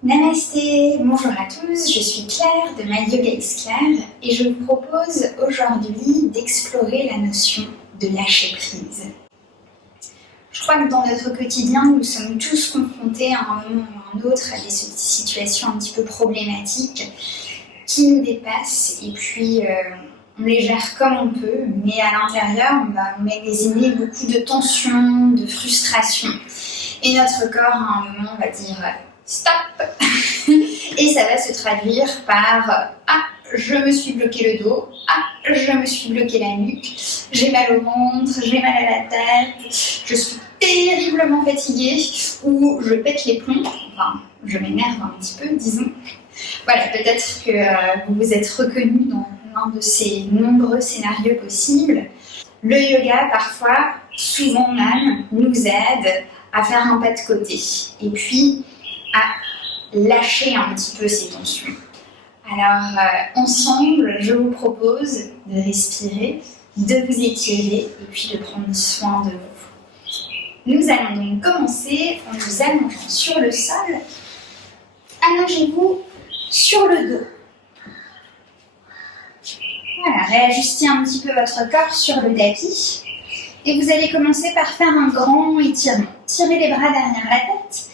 Namasté, bonjour à tous, je suis Claire de My Yoga is Claire et je vous propose aujourd'hui d'explorer la notion de lâcher prise. Je crois que dans notre quotidien, nous sommes tous confrontés à un moment ou à un autre à des situations un petit peu problématiques qui nous dépassent et puis on les gère comme on peut, mais à l'intérieur, on va magasiner beaucoup de tensions, de frustrations et notre corps à un moment va dire stop. Et ça va se traduire par ah, je me suis bloqué le dos, ah, je me suis bloqué la nuque, j'ai mal au ventre, j'ai mal à la tête, je suis terriblement fatiguée ou je pète les plombs, enfin je m'énerve un petit peu disons. Voilà, peut-être que vous vous êtes reconnu dans l'un de ces nombreux scénarios possibles. Le yoga parfois, souvent même, nous aide à faire un pas de côté et puis à lâcher un petit peu ces tensions. Alors, ensemble, je vous propose de respirer, de vous étirer et puis de prendre soin de vous. Nous allons donc commencer en nous allongeant sur le sol. Allongez-vous sur le dos. Voilà, réajustez un petit peu votre corps sur le tapis. Et vous allez commencer par faire un grand étirement. Tirez les bras derrière la tête.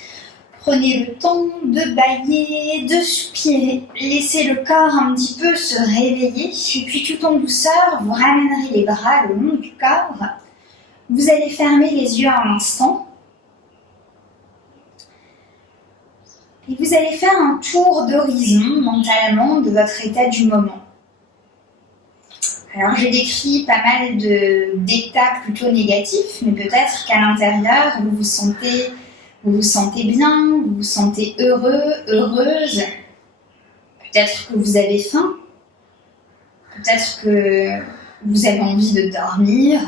Prenez le temps de bâiller, de soupirer. Laissez le corps un petit peu se réveiller. Et puis tout en douceur, vous ramènerez les bras le long du corps. Vous allez fermer les yeux un instant. Et vous allez faire un tour d'horizon mentalement de votre état du moment. Alors j'ai décrit pas mal d'états plutôt négatifs, mais peut-être qu'à l'intérieur, vous vous sentez bien, vous vous sentez heureux, heureuse. Peut-être que vous avez faim. Peut-être que vous avez envie de dormir.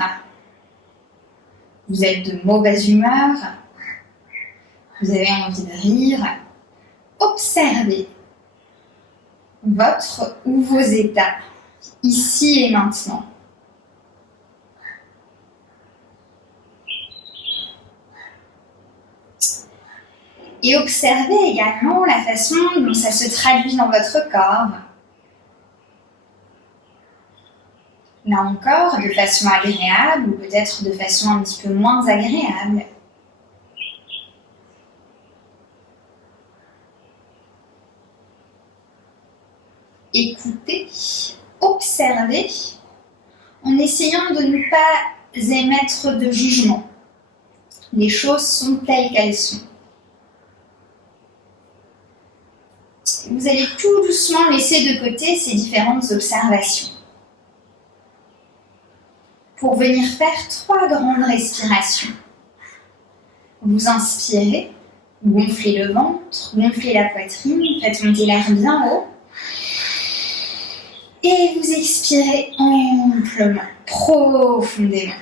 Vous êtes de mauvaise humeur. Vous avez envie de rire. Observez votre ou vos états, ici et maintenant. Et observez également la façon dont ça se traduit dans votre corps. Là encore, de façon agréable ou peut-être de façon un petit peu moins agréable. Écoutez, observez, en essayant de ne pas émettre de jugement. Les choses sont telles qu'elles sont. Vous allez tout doucement laisser de côté ces différentes observations. Pour venir faire 3 grandes respirations. Vous inspirez, gonflez le ventre, gonflez la poitrine, faites monter l'air bien haut. Et vous expirez amplement, profondément.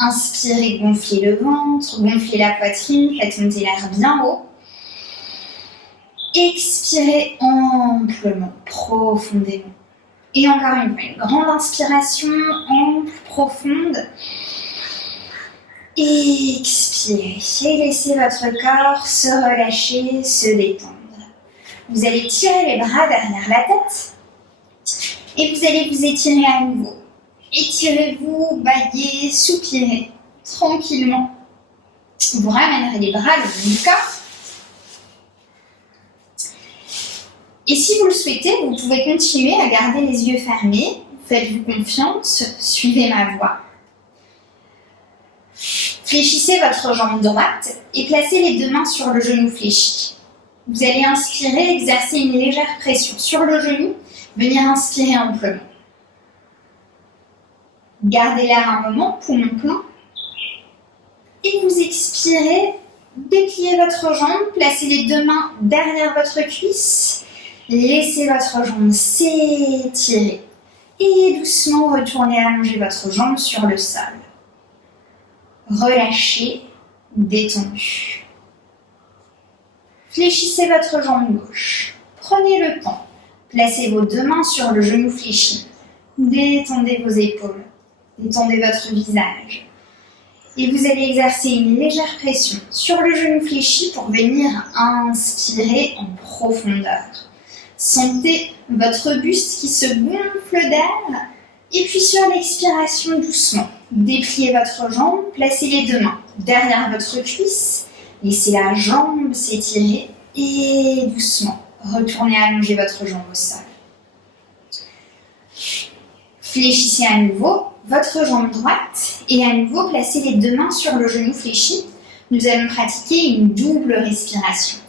Inspirez, gonflez le ventre, gonflez la poitrine, faites monter l'air bien haut. Expirez amplement, profondément. Et encore une fois, une grande inspiration, ample, profonde. Expirez et laissez votre corps se relâcher, se détendre. Vous allez tirer les bras derrière la tête et vous allez vous étirer à nouveau. Étirez-vous, bâillez, soupirez tranquillement. Vous ramènerez les bras le long du corps. Et si vous le souhaitez, vous pouvez continuer à garder les yeux fermés. Faites-vous confiance, suivez ma voix. Fléchissez votre jambe droite et placez les 2 mains sur le genou fléchi. Vous allez inspirer, exercer une légère pression sur le genou, venir inspirer amplement. Gardez l'air un moment, poumon plein. Et vous expirez, dépliez votre jambe, placez les 2 mains derrière votre cuisse. Laissez votre jambe s'étirer et doucement retournez allonger votre jambe sur le sol. Relâchez, détendu. Fléchissez votre jambe gauche. Prenez le temps. Placez vos 2 mains sur le genou fléchi. Détendez vos épaules. Détendez votre visage. Et vous allez exercer une légère pression sur le genou fléchi pour venir inspirer en profondeur. Sentez votre buste qui se gonfle d'air. Et puis sur l'expiration, doucement, dépliez votre jambe, placez les deux mains derrière votre cuisse. Laissez la jambe s'étirer et doucement, retournez allonger votre jambe au sol. Fléchissez à nouveau votre jambe droite et à nouveau placez les deux mains sur le genou fléchi. Nous allons pratiquer une double respiration.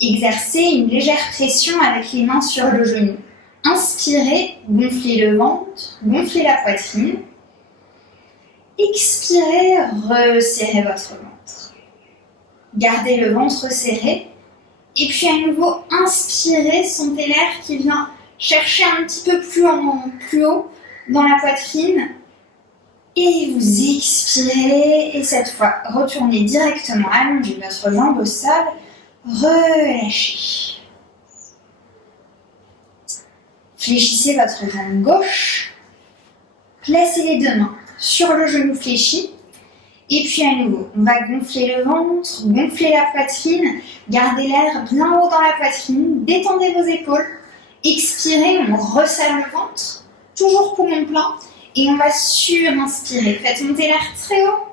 Exercez une légère pression avec les mains sur le genou. Inspirez, gonflez le ventre, gonflez la poitrine. Expirez, resserrez votre ventre. Gardez le ventre serré. Et puis à nouveau, inspirez, sentez l'air qui vient chercher un petit peu plus haut dans la poitrine. Et vous expirez. Et cette fois, retournez directement allonger votre jambe au sol. Relâchez. Fléchissez votre jambe gauche. Placez les deux mains sur le genou fléchi. Et puis à nouveau, on va gonfler le ventre, gonfler la poitrine. Gardez l'air bien haut dans la poitrine. Détendez vos épaules. Expirez, on resserre le ventre. Toujours poumon plein. Et on va surinspirer. Faites monter l'air très haut.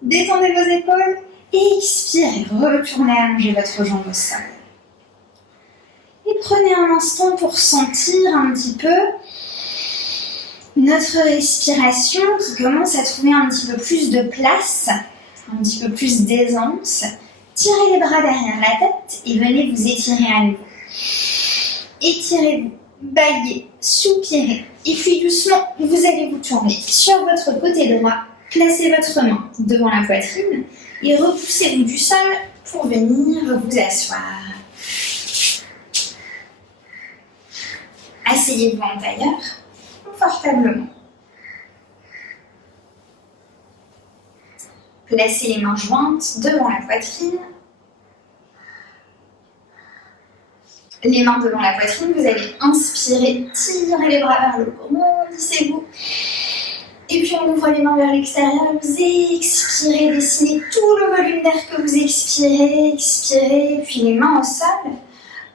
Détendez vos épaules. Et expirez, retournez allonger votre jambe au sol. Et prenez un instant pour sentir un petit peu notre respiration qui commence à trouver un petit peu plus de place, un petit peu plus d'aisance. Tirez les bras derrière la tête et venez vous étirer à nouveau. Étirez-vous, baillez, soupirez. Et puis doucement, vous allez vous tourner sur votre côté droit. Placez votre main devant la poitrine et repoussez-vous du sol pour venir vous asseoir. Asseyez-vous en tailleur, confortablement. Placez les mains jointes devant la poitrine. Les mains devant la poitrine, vous allez inspirer, tirez les bras vers le haut, grandissez-vous. Et puis on ouvre les mains vers l'extérieur, vous expirez, dessinez tout le volume d'air que vous expirez, expirez, puis les mains au sol.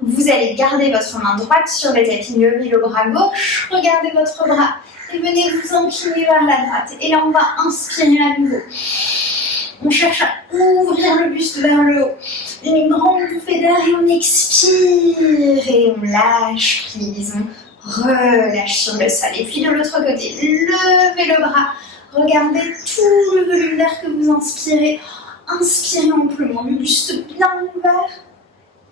Vous allez garder votre main droite sur le tapis, levez le bras gauche, regardez votre bras et venez vous incliner vers la droite. Et là on va inspirer à nouveau. On cherche à ouvrir le buste vers le haut. Une grande bouffée d'air et on expire et on lâche prise. On relâche sur le sol. Et puis de l'autre côté, levez le bras. Regardez tout le volume d'air que vous inspirez. Inspirez amplement, le buste bien ouvert.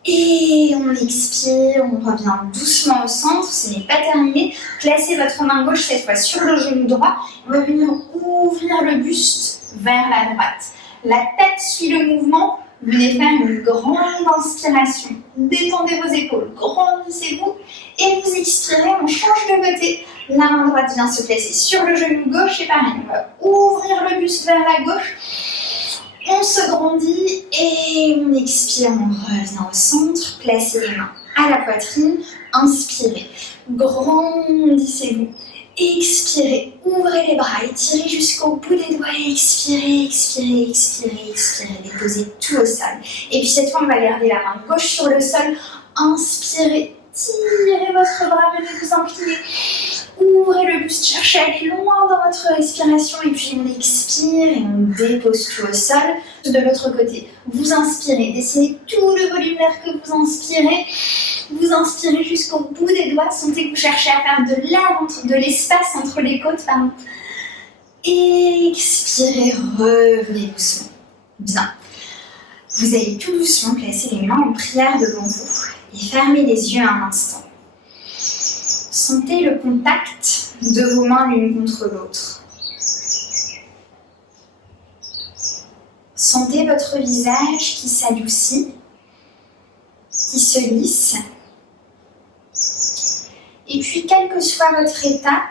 Et on expire, on revient doucement au centre, ce n'est pas terminé. Placez votre main gauche cette fois sur le genou droit. On va venir ouvrir le buste vers la droite. La tête suit le mouvement. Venez faire une grande inspiration. Détendez vos épaules, grandissez-vous. Et vous expirez, on change de côté. La main droite vient se placer sur le genou gauche et pareil, on va ouvrir le buste vers la gauche. On se grandit et on expire, on revient au centre. Placez les mains à la poitrine, inspirez, grandissez-vous. Expirez, ouvrez les bras, étirez jusqu'au bout des doigts, expirez, expirez, expirez, expirez, déposez tout au sol. Et puis cette fois, on va garder la main gauche sur le sol, inspirez, tirez votre bras, venez vous incliner, ouvrez le buste, cherchez à aller loin dans votre respiration et puis on expire et on dépose tout au sol. De l'autre côté, vous inspirez, dessinez tout le volume d'air que vous inspirez jusqu'au bout des doigts, sentez que vous cherchez à faire de l'air, de l'espace entre les côtes, pardon. Expirez, revenez doucement. Bien. Vous allez tout doucement placer les mains en prière devant vous et fermer les yeux un instant. Sentez le contact de vos mains l'une contre l'autre. Sentez votre visage qui s'adoucit, qui se lisse. Et puis, quel que soit votre état,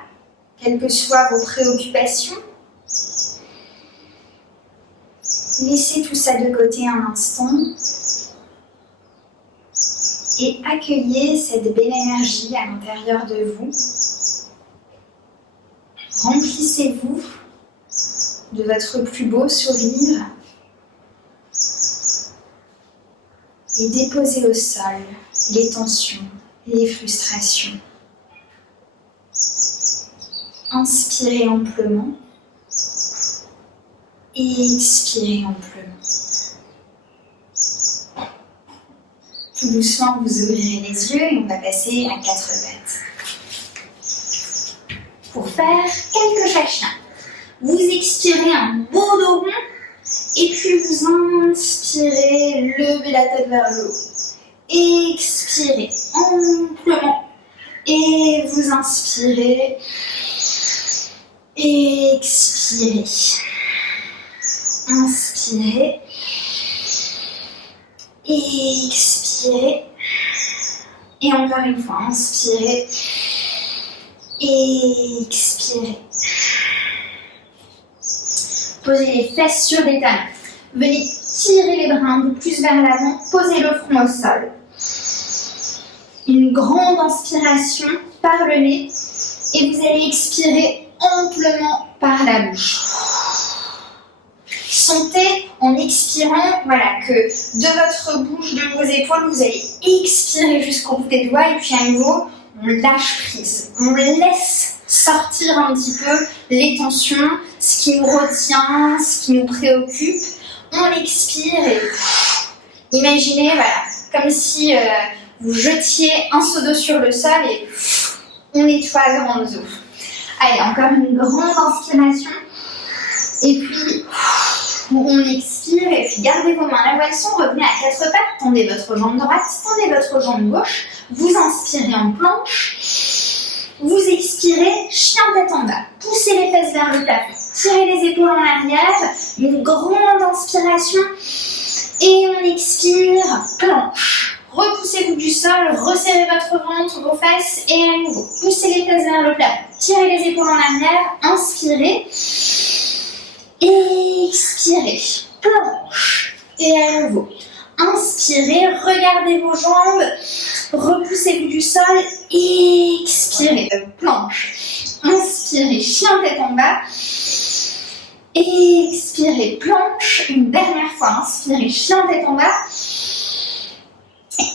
quelles que soient vos préoccupations, laissez tout ça de côté un instant et accueillez cette belle énergie à l'intérieur de vous. Remplissez-vous de votre plus beau sourire et déposez au sol les tensions, les frustrations. Inspirez amplement et expirez amplement. Tout doucement, vous ouvrirez les yeux et on va passer à 4 pattes. Pour faire quelques chachas, vous expirez un beau dos rond et puis vous inspirez, levez la tête vers le haut. Expirez amplement et vous inspirez. Expirez. Inspirez. Expirez. Et encore une fois, inspirez. Expirez. Posez les fesses sur les talons. Venez tirer les bras un peu plus vers l'avant. Posez le front au sol. Une grande inspiration par le nez. Et vous allez expirer amplement par la bouche. Sentez en expirant que de votre bouche, de vos épaules, vous allez expirer jusqu'au bout des doigts et puis à nouveau, on lâche prise. On laisse sortir un petit peu les tensions, ce qui nous retient, ce qui nous préoccupe. On expire et imaginez comme si vous jetiez un seau d'eau sur le sol et on nettoie à grandes eaux. Allez, encore une grande inspiration. Et puis, on expire et puis gardez vos mains à la moisson, revenez à 4 pattes, tendez votre jambe droite, tendez votre jambe gauche, vous inspirez en planche, vous expirez, chien tête en bas, poussez les fesses vers le plafond, tirez les épaules en arrière, une grande inspiration et on expire, planche. Repoussez-vous du sol, resserrez votre ventre, vos fesses et à nouveau, poussez les fesses vers le plafond, tirez les épaules en arrière, inspirez. Expirez, planche, et à nouveau, inspirez, regardez vos jambes, repoussez-vous du sol, expirez, planche, inspirez, chien tête en bas, expirez, planche, une dernière fois, inspirez, chien tête en bas,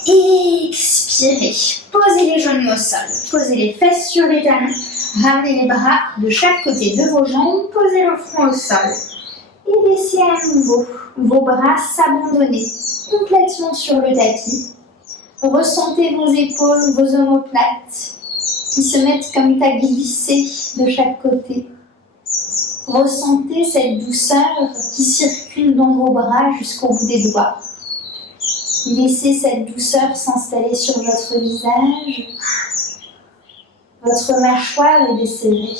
expirez, posez les genoux au sol, posez les fesses sur les talons, ramenez les bras de chaque côté de vos jambes, posez le front au sol et laissez à nouveau vos bras s'abandonner complètement sur le tapis. Ressentez vos épaules, vos omoplates qui se mettent comme à glisser de chaque côté. Ressentez cette douceur qui circule dans vos bras jusqu'au bout des doigts. Laissez cette douceur s'installer sur votre visage. Votre mâchoire est desserrée.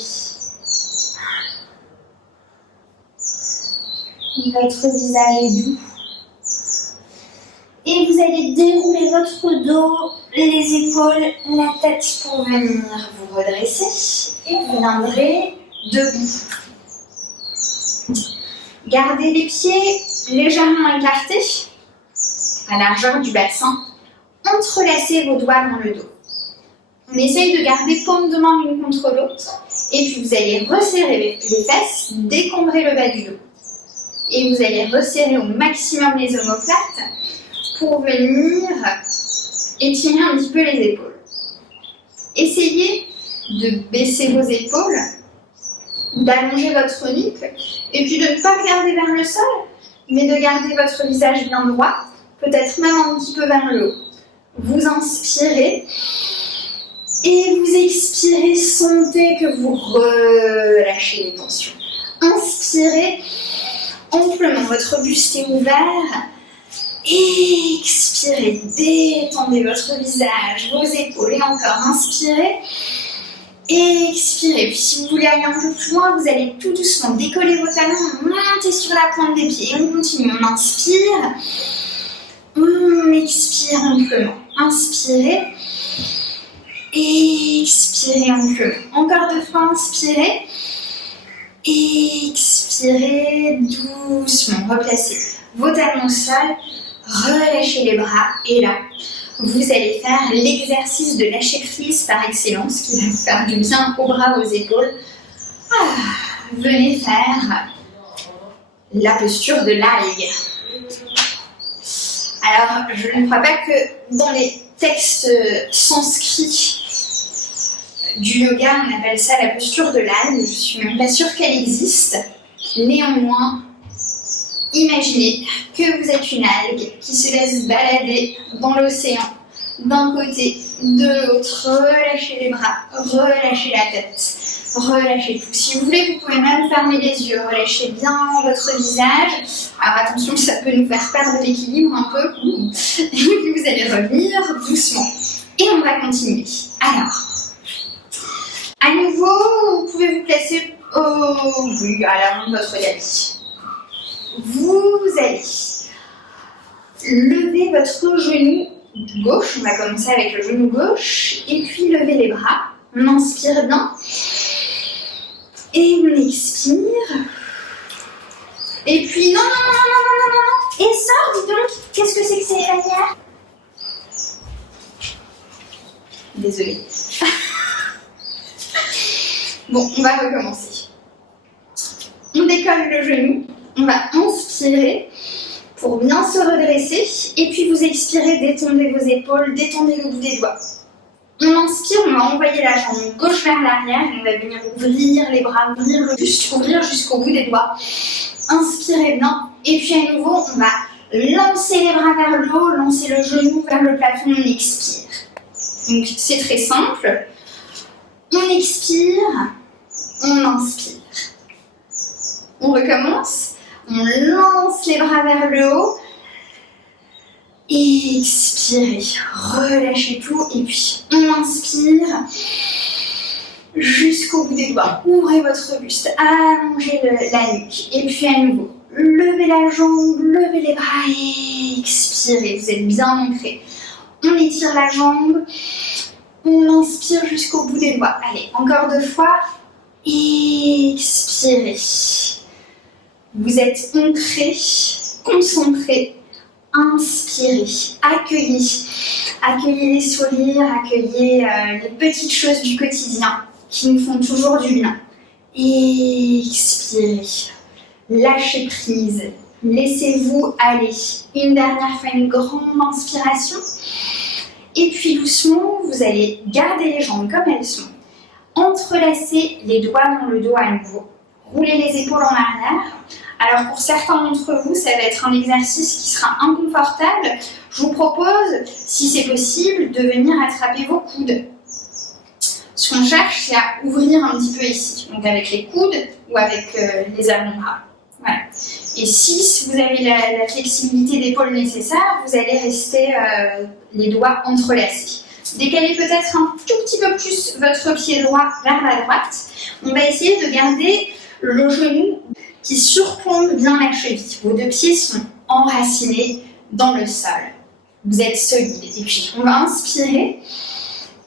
Votre visage est doux. Et vous allez dérouler votre dos, les épaules, la tête pour venir vous redresser. Et vous viendrez debout. Gardez les pieds légèrement écartés, à la largeur du bassin. Entrelacez vos doigts dans le dos. On essaye de garder paume de main l'une contre l'autre. Et puis vous allez resserrer les fesses, décombrer le bas du dos. Et vous allez resserrer au maximum les omoplates pour venir étirer un petit peu les épaules. Essayez de baisser vos épaules, d'allonger votre nuque, et puis de ne pas regarder vers le sol, mais de garder votre visage bien droit, peut-être même un petit peu vers le haut. Vous inspirez. Et vous expirez, sentez que vous relâchez les tensions. Inspirez amplement, votre buste est ouvert. Expirez, détendez votre visage, vos épaules et encore inspirez. Expirez, puis si vous voulez aller un peu plus loin, vous allez tout doucement décoller vos talons, monter sur la pointe des pieds et on continue. On inspire, on expire amplement. Inspirez. Expirez amplement. Encore 2 fois, inspirez. Expirez doucement. Replacez vos talons au sol. Relâchez les bras. Et là, vous allez faire l'exercice de lâcher prise par excellence qui va vous faire du bien aux bras, aux épaules. Venez faire la posture de l'algue. Alors, je ne crois pas que dans les textes sanscrits du yoga, on appelle ça la posture de l'algue. Je ne suis même pas sûre qu'elle existe. Néanmoins, imaginez que vous êtes une algue qui se laisse balader dans l'océan, d'un côté, de l'autre. Relâchez les bras, relâchez la tête, relâchez tout. Si vous voulez, vous pouvez même fermer les yeux, relâchez bien votre visage. Alors attention, ça peut nous faire perdre l'équilibre un peu. Et puis vous allez revenir doucement. Et on va continuer. Alors, à nouveau, vous pouvez vous placer à l'avant de votre tapis. Vous allez lever votre genou gauche, on va commencer avec le genou gauche, et puis lever les bras. On inspire bien, et on expire. Et puis non, et sort, dis donc, qu'est-ce que c'est que ces manières? Désolée. Bon, on va recommencer. On décolle le genou, on va inspirer pour bien se redresser, et puis vous expirez, détendez vos épaules, détendez le bout des doigts. On inspire, on va envoyer la jambe gauche vers l'arrière, on va venir ouvrir les bras, ouvrir le buste, ouvrir jusqu'au bout des doigts. Inspirez bien, et puis à nouveau, on va lancer les bras vers le haut, lancer le genou vers le plafond, on expire. Donc c'est très simple. On expire, on inspire. On recommence. On lance les bras vers le haut. Expirez. Relâchez tout. Et puis, on inspire jusqu'au bout des doigts. Ouvrez votre buste. Allongez la nuque. Et puis, à nouveau, levez la jambe, levez les bras et expirez. Vous êtes bien ancré. On étire la jambe. On inspire jusqu'au bout des doigts. Allez, encore 2 fois. Expirez. Vous êtes ancré, concentré. Inspirez. Accueillez. Accueillez les sourires, accueillez les petites choses du quotidien qui nous font toujours du bien. Expirez. Lâchez prise. Laissez-vous aller. Une dernière fois, une grande inspiration. Et puis doucement, vous allez garder les jambes comme elles sont. Entrelacez les doigts dans le dos à nouveau. Roulez les épaules en arrière. Alors pour certains d'entre vous, ça va être un exercice qui sera inconfortable. Je vous propose, si c'est possible, de venir attraper vos coudes. Ce qu'on cherche, c'est à ouvrir un petit peu ici. Donc avec les coudes ou avec les avant-bras. Voilà. Et si vous avez la flexibilité d'épaule nécessaire, vous allez rester les doigts entrelacés. Décalez peut-être un tout petit peu plus votre pied droit vers la droite. On va essayer de garder le genou qui surplombe bien la cheville. Vos 2 pieds sont enracinés dans le sol. Vous êtes solide. Et puis, on va inspirer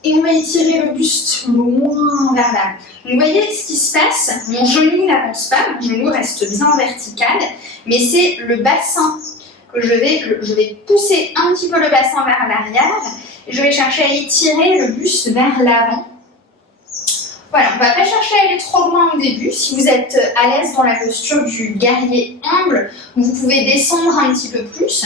et on va étirer le buste loin vers l'avant. Vous voyez ce qui se passe? Mon genou n'avance pas, mon genou reste bien vertical, mais c'est le bassin que je vais pousser un petit peu le bassin vers l'arrière et je vais chercher à étirer le buste vers l'avant. Voilà, on ne va pas chercher à aller trop loin au début. Si vous êtes à l'aise dans la posture du guerrier humble, vous pouvez descendre un petit peu plus.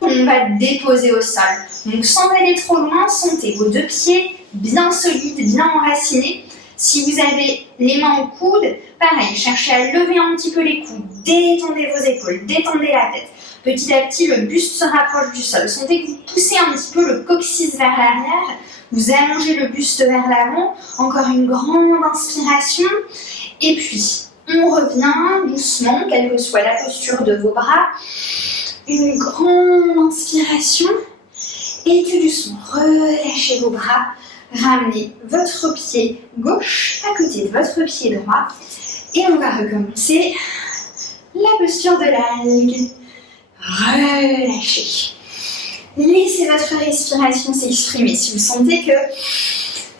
On va déposer au sol. Donc sans aller trop loin, sentez vos 2 pieds bien solides, bien enracinés. Si vous avez les mains au coude, pareil, cherchez à lever un petit peu les coudes, détendez vos épaules, détendez la tête. Petit à petit, le buste se rapproche du sol. Sentez que vous poussez un petit peu le coccyx vers l'arrière, vous allongez le buste vers l'avant. Encore une grande inspiration. Et puis, on revient doucement, quelle que soit la posture de vos bras. Une grande inspiration. Et tout doucement, relâchez vos bras. Ramenez votre pied gauche à côté de votre pied droit. Et on va recommencer la posture de l'algue. Relâchez. Laissez votre respiration s'exprimer. Si vous sentez que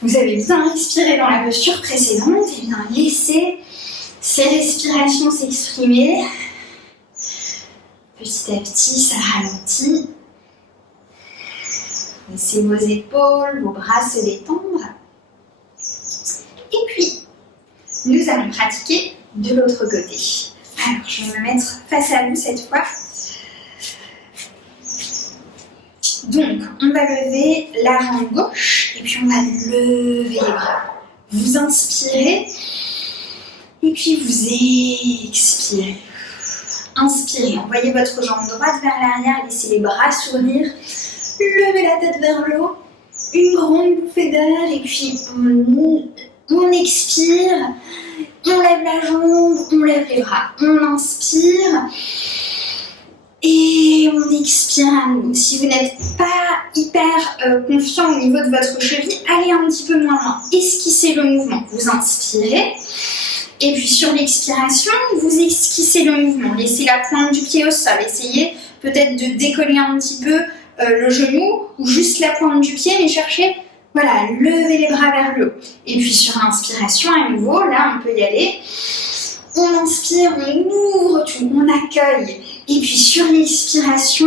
vous avez bien respiré dans la posture précédente, et bien laissez ces respirations s'exprimer. Petit à petit, ça ralentit. Laissez vos épaules, vos bras se détendre. Et puis, nous allons pratiquer de l'autre côté. Alors, je vais me mettre face à vous cette fois. Donc, on va lever la jambe gauche et puis on va lever les bras. Vous inspirez et puis vous expirez. Inspirez, envoyez votre jambe droite vers l'arrière, laissez les bras s'ouvrir, levez la tête vers le haut, une grande bouffée d'air et puis on expire, on lève la jambe, on lève les bras, on inspire et on expire à nouveau. Si vous n'êtes pas hyper confiant au niveau de votre cheville, allez un petit peu moins loin, esquissez le mouvement, vous inspirez. Et puis sur l'expiration, vous esquissez le mouvement. Laissez la pointe du pied au sol. Essayez peut-être de décoller un petit peu le genou ou juste la pointe du pied, mais cherchez, voilà, levez les bras vers le haut. Et puis sur l'inspiration, à nouveau, là on peut y aller. On inspire, on ouvre tout, on accueille. Et puis sur l'expiration,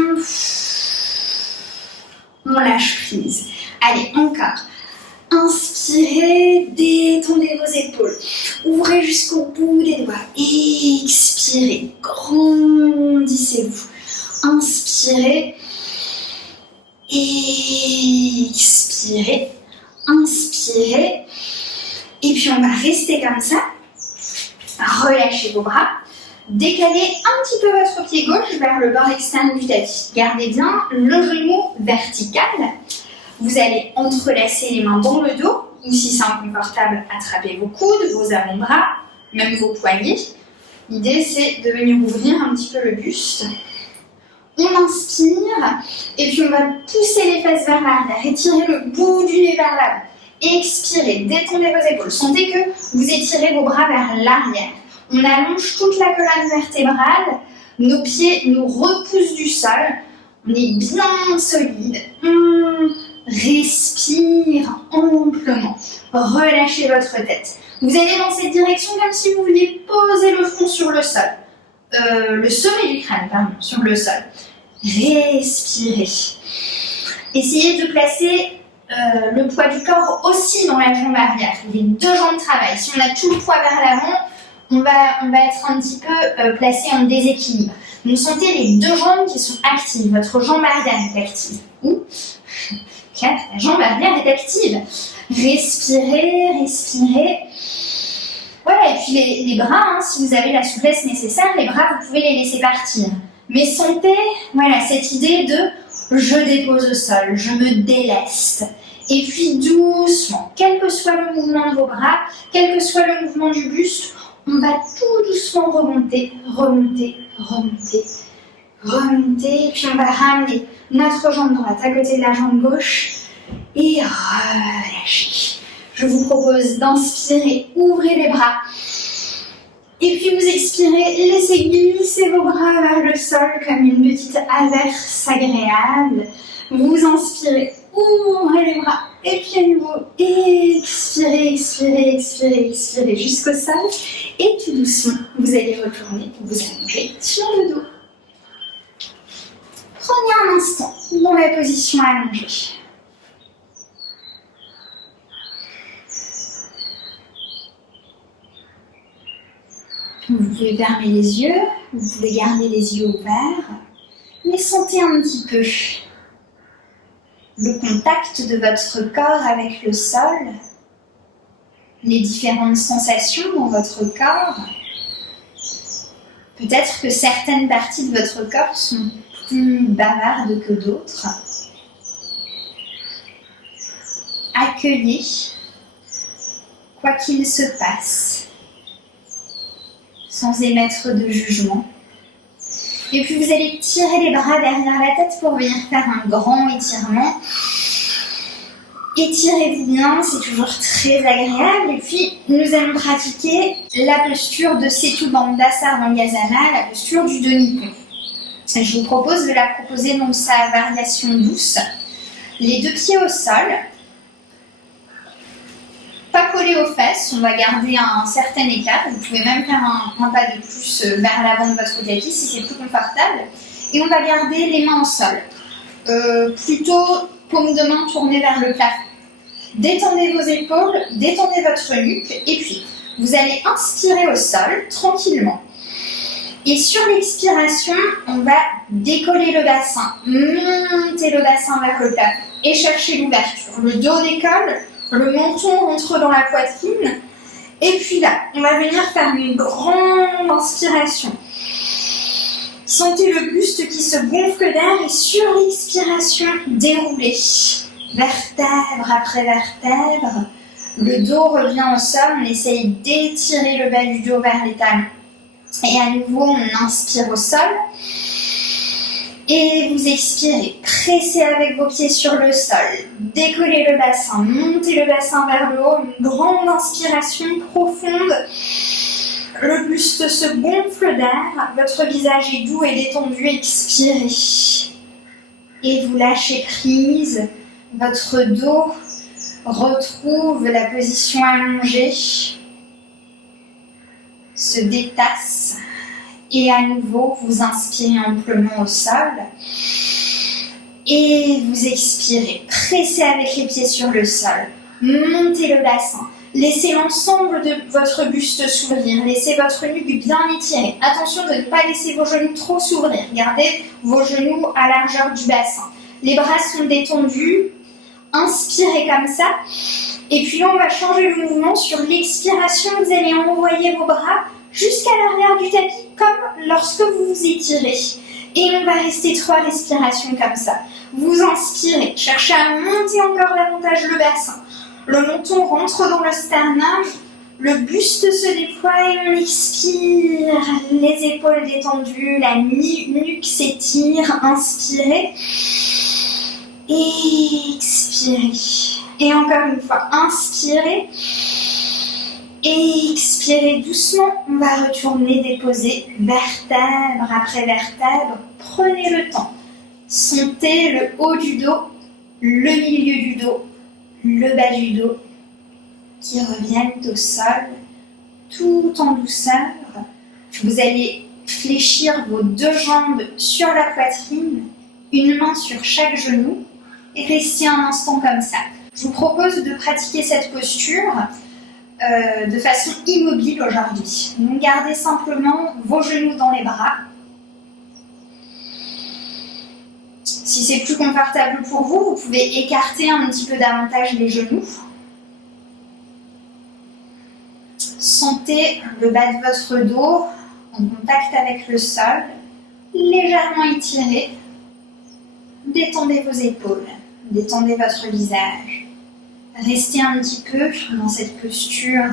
on lâche prise. Allez, encore. Inspirez, détendez vos épaules. Ouvrez jusqu'au bout des doigts. Expirez, grandissez-vous. Inspirez, expirez, inspirez. Et puis on va rester comme ça. Relâchez vos bras. Décalez un petit peu votre pied gauche vers le bord externe du tapis. Gardez bien le genou vertical. Vous allez entrelacer les mains dans le dos, ou si c'est inconfortable, attrapez vos coudes, vos avant-bras, même vos poignets. L'idée, c'est de venir ouvrir un petit peu le buste. On inspire, et puis on va pousser les fesses vers l'arrière, étirez le bout du nez vers l'avant. Expirez, détendez vos épaules. Sentez que vous étirez vos bras vers l'arrière. On allonge toute la colonne vertébrale, nos pieds nous repoussent du sol, on est bien solide. Respire amplement. Relâchez votre tête. Vous allez dans cette direction comme si vous vouliez poser le front sur le sol. Le sommet du crâne, pardon, sur le sol. Respirez. Essayez de placer le poids du corps aussi dans la jambe arrière. Les deux jambes travaillent. Si on a tout le poids vers l'avant, on va être un petit peu placé en déséquilibre. Donc sentez les deux jambes qui sont actives. Votre jambe arrière est active. La jambe arrière est active. Respirez, respirez. Voilà, et puis les bras, si vous avez la souplesse nécessaire, les bras, vous pouvez les laisser partir. Mais sentez, voilà, cette idée de je dépose au sol, je me déleste. Et puis doucement, quel que soit le mouvement de vos bras, quel que soit le mouvement du buste, on va tout doucement remonter, remonter, remonter, remonter. Et puis on va ramener notre jambe droite à côté de la jambe gauche et relâcher. Je vous propose d'inspirer, ouvrez les bras. Et puis vous expirez, laissez glisser vos bras vers le sol comme une petite averse agréable. Vous inspirez, ouvrez les bras. Et puis à nouveau, expirez, expirez, expirez, expirez jusqu'au sol. Et tout doucement, vous allez retourner, vous allonger sur le dos. Prenez un instant dans la position allongée. Vous pouvez fermer les yeux, vous pouvez garder les yeux ouverts, mais sentez un petit peu le contact de votre corps avec le sol, les différentes sensations dans votre corps. Peut-être que certaines parties de votre corps sont plus bavardes que d'autres. Accueillez quoi qu'il se passe, sans émettre de jugement. Et puis vous allez tirer les bras derrière la tête pour venir faire un grand étirement. Étirez-vous bien, c'est toujours très agréable. Et puis nous allons pratiquer la posture de Setu Bandha Sarvangasana, la posture du demi-pont. Je vous propose de la proposer dans sa variation douce. Les deux pieds au sol, pas collés aux fesses, on va garder un certain écart. Vous pouvez même faire un pas de plus vers l'avant de votre tapis si c'est plus confortable. Et on va garder les mains au sol. Plutôt paume de main tournée vers le plafond. Détendez vos épaules, détendez votre nuque et puis vous allez inspirer au sol tranquillement. Et sur l'expiration, on va décoller le bassin, monter le bassin vers le plafond et chercher l'ouverture. Le dos décolle, le menton rentre dans la poitrine. Et puis là, on va venir faire une grande inspiration. Sentez le buste qui se gonfle d'air et sur l'expiration, déroulez. Vertèbre après vertèbre. Le dos revient au sol, on essaye d'étirer le bas du dos vers les talons. Et à nouveau, on inspire au sol. Et vous expirez. Pressez avec vos pieds sur le sol. Décollez le bassin. Montez le bassin vers le haut. Une grande inspiration profonde. Le buste se gonfle d'air. Votre visage est doux et détendu. Expirez. Et vous lâchez prise. Votre dos retrouve la position allongée. Se détasse et à nouveau vous inspirez amplement au sol et vous expirez, pressez avec les pieds sur le sol, montez le bassin, laissez l'ensemble de votre buste s'ouvrir, laissez votre nuque bien étirée, attention de ne pas laisser vos genoux trop s'ouvrir, gardez vos genoux à largeur du bassin, les bras sont détendus, inspirez comme ça. Et puis là, on va changer le mouvement. Sur l'expiration, vous allez envoyer vos bras jusqu'à l'arrière du tapis, comme lorsque vous vous étirez. Et on va rester 3 respirations comme ça. Vous inspirez, cherchez à monter encore davantage le bassin. Le menton rentre dans le sternum, le buste se déploie et on expire. Les épaules détendues, la nuque s'étire, inspirez. Et expirez. Et encore une fois, inspirez et expirez doucement. On va retourner déposer vertèbre après vertèbre. Prenez le temps. Sentez le haut du dos, le milieu du dos, le bas du dos qui reviennent au sol tout en douceur. Vous allez fléchir vos 2 jambes sur la poitrine, une main sur chaque genou et restez un instant comme ça. Je vous propose de pratiquer cette posture de façon immobile aujourd'hui. Donc gardez simplement vos genoux dans les bras. Si c'est plus confortable pour vous, vous pouvez écarter un petit peu davantage les genoux. Sentez le bas de votre dos en contact avec le sol, légèrement étiré. Détendez vos épaules, détendez votre visage. Restez un petit peu dans cette posture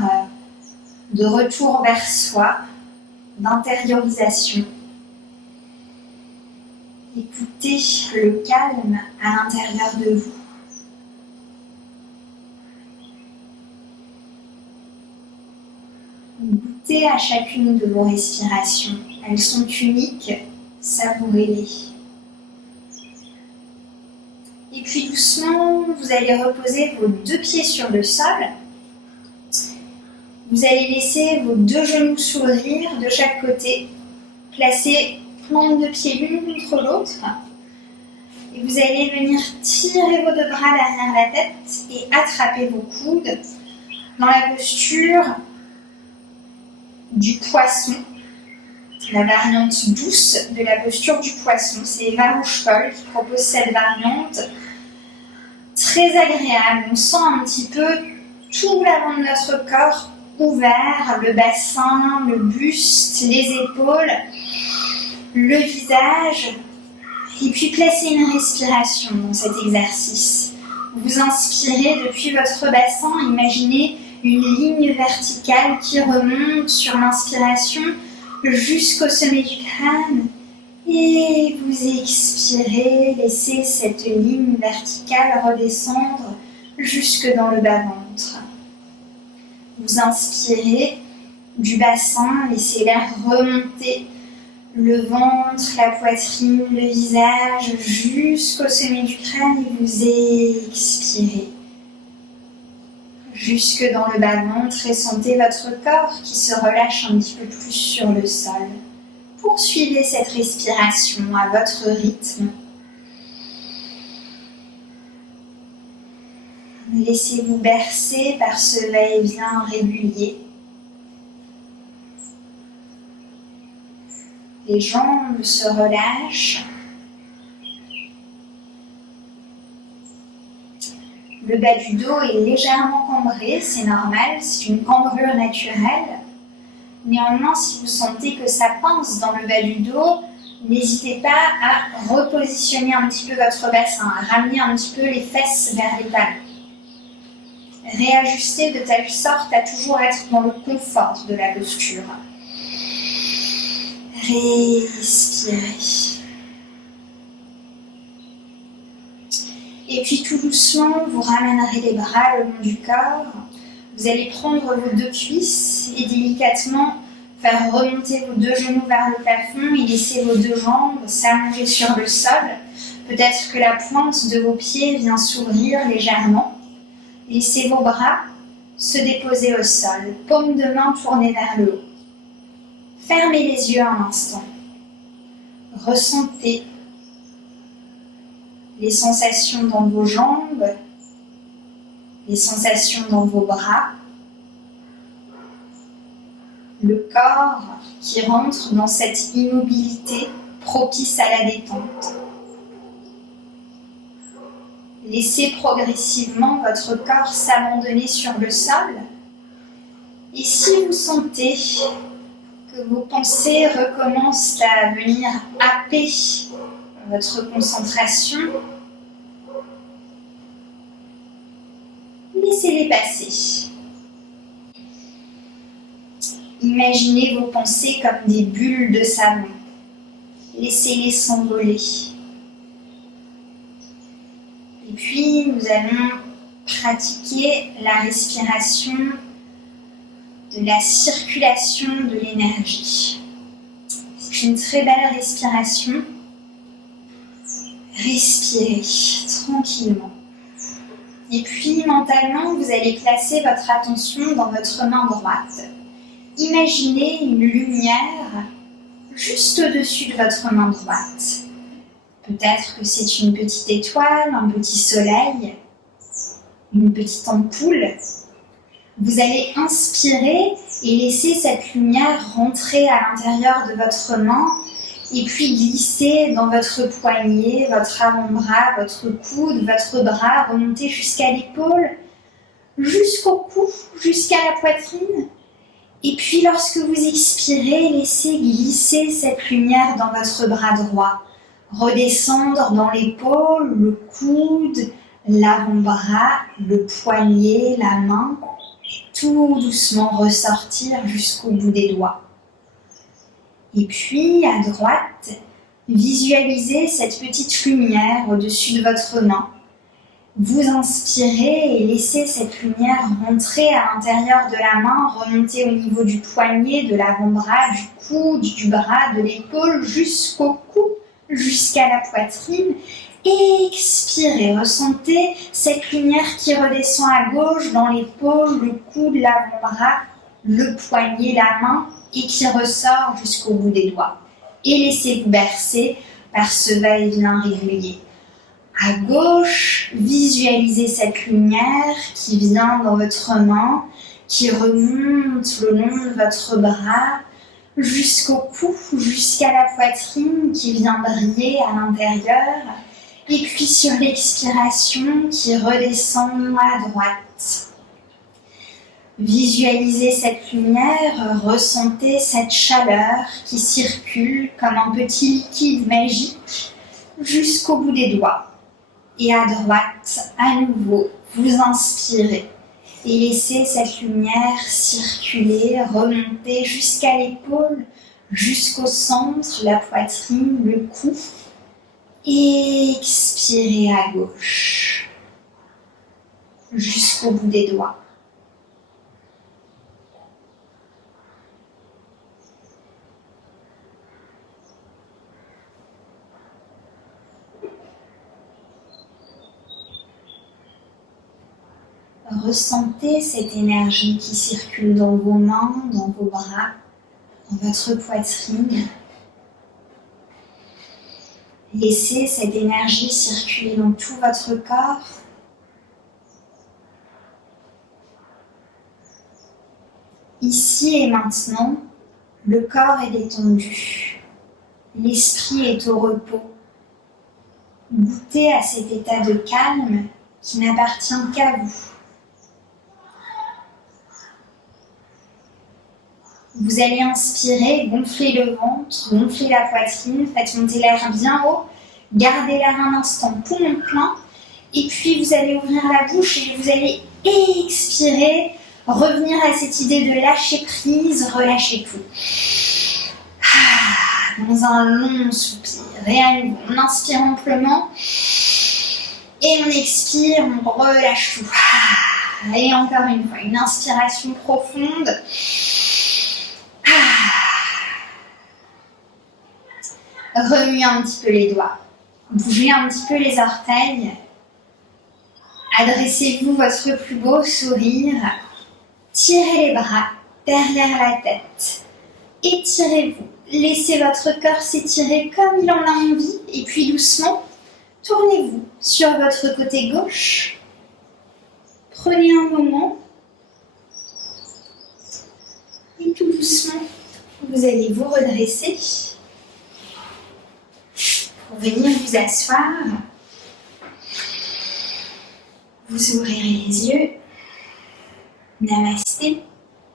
de retour vers soi, d'intériorisation. Écoutez le calme à l'intérieur de vous. Goûtez à chacune de vos respirations. Elles sont uniques, savourez-les. Et puis doucement, vous allez reposer vos 2 pieds sur le sol. Vous allez laisser vos 2 genoux s'ouvrir de chaque côté. Placez plante de pied l'une contre l'autre. Et vous allez venir tirer vos 2 bras derrière la tête et attraper vos coudes dans la posture du poisson. La variante douce de la posture du poisson. C'est Eva Rouche-Paul qui propose cette variante. Très agréable, on sent un petit peu tout l'avant de notre corps ouvert, le bassin, le buste, les épaules, le visage. Et puis placez une respiration dans cet exercice. Vous inspirez depuis votre bassin, imaginez une ligne verticale qui remonte sur l'inspiration jusqu'au sommet du crâne. Et vous expirez, laissez cette ligne verticale redescendre jusque dans le bas-ventre. Vous inspirez du bassin, laissez l'air remonter le ventre, la poitrine, le visage jusqu'au sommet du crâne et vous expirez jusque dans le bas-ventre et sentez votre corps qui se relâche un petit peu plus sur le sol. Poursuivez cette respiration à votre rythme. Laissez-vous bercer par ce va-et-vient régulier. Les jambes se relâchent. Le bas du dos est légèrement cambré, c'est normal, c'est une cambrure naturelle. Néanmoins, si vous sentez que ça pince dans le bas du dos, n'hésitez pas à repositionner un petit peu votre bassin, à ramener un petit peu les fesses vers les talons. Réajuster de telle sorte à toujours être dans le confort de la posture. Respirez. Et puis tout doucement, vous ramènerez les bras le long du corps. Vous allez prendre vos deux cuisses et délicatement faire remonter vos deux genoux vers le plafond et laisser vos deux jambes s'allonger sur le sol. Peut-être que la pointe de vos pieds vient s'ouvrir légèrement. Laissez vos bras se déposer au sol, paume de main tournée vers le haut. Fermez les yeux un instant. Ressentez les sensations dans vos jambes, les sensations dans vos bras, le corps qui rentre dans cette immobilité propice à la détente. Laissez progressivement votre corps s'abandonner sur le sol. Et si vous sentez que vos pensées recommencent à venir happer votre concentration, laissez-les passer. Imaginez vos pensées comme des bulles de savon. Laissez-les s'envoler. Et puis, nous allons pratiquer la respiration de la circulation de l'énergie. C'est une très belle respiration. Respirez tranquillement. Et puis, mentalement, vous allez placer votre attention dans votre main droite. Imaginez une lumière juste au-dessus de votre main droite. Peut-être que c'est une petite étoile, un petit soleil, une petite ampoule. Vous allez inspirer et laisser cette lumière rentrer à l'intérieur de votre main et puis glisser dans votre poignet, votre avant-bras, votre coude, votre bras, remonter jusqu'à l'épaule, jusqu'au cou, jusqu'à la poitrine. Et puis lorsque vous expirez, laissez glisser cette lumière dans votre bras droit. Redescendre dans l'épaule, le coude, l'avant-bras, le poignet, la main. Tout doucement ressortir jusqu'au bout des doigts. Et puis, à droite, visualisez cette petite lumière au-dessus de votre main. Vous inspirez et laissez cette lumière rentrer à l'intérieur de la main, remonter au niveau du poignet, de l'avant-bras, du coude, du bras, de l'épaule, jusqu'au cou, jusqu'à la poitrine. Expirez, ressentez cette lumière qui redescend à gauche dans l'épaule, le coude, l'avant-bras, le poignet, la main et qui ressort jusqu'au bout des doigts. Et laissez-vous bercer par ce va-et-vient régulier. À gauche, visualisez cette lumière qui vient dans votre main, qui remonte le long de votre bras, jusqu'au cou, jusqu'à la poitrine qui vient briller à l'intérieur. Et puis sur l'expiration qui redescend à droite. Visualisez cette lumière, ressentez cette chaleur qui circule comme un petit liquide magique jusqu'au bout des doigts. Et à droite, à nouveau, vous inspirez et laissez cette lumière circuler, remonter jusqu'à l'épaule, jusqu'au centre, la poitrine, le cou. Expirez à gauche, jusqu'au bout des doigts. Ressentez cette énergie qui circule dans vos mains, dans vos bras, dans votre poitrine. Laissez cette énergie circuler dans tout votre corps. Ici et maintenant, le corps est détendu. l'esprit est au repos. Goûtez à cet état de calme qui n'appartient qu'à vous. Vous allez inspirer, gonfler le ventre, gonfler la poitrine, faites monter l'air bien haut, gardez l'air un instant, poumon plein, et puis vous allez ouvrir la bouche et vous allez expirer, revenir à cette idée de lâcher prise, relâcher tout. Dans un long soupir, et à nouveau, on inspire amplement, et on expire, on relâche tout. Et encore une fois, une inspiration profonde. Remuez un petit peu les doigts, bougez un petit peu les orteils, adressez-vous votre plus beau sourire, tirez les bras derrière la tête, étirez-vous, laissez votre corps s'étirer comme il en a envie et puis doucement, tournez-vous sur votre côté gauche, prenez un moment et tout doucement, vous allez vous redresser. Pour venir vous asseoir, vous ouvrirez les yeux. Namasté,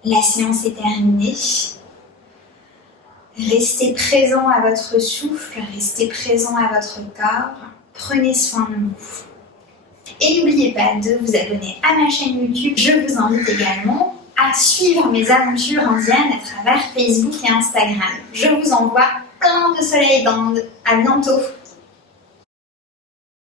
la séance est terminée. Restez présent à votre souffle, restez présent à votre corps. Prenez soin de vous. Et n'oubliez pas de vous abonner à ma chaîne YouTube. Je vous invite également à suivre mes aventures indiennes à travers Facebook et Instagram. Je vous envoie plein de soleil d'Inde. À bientôt.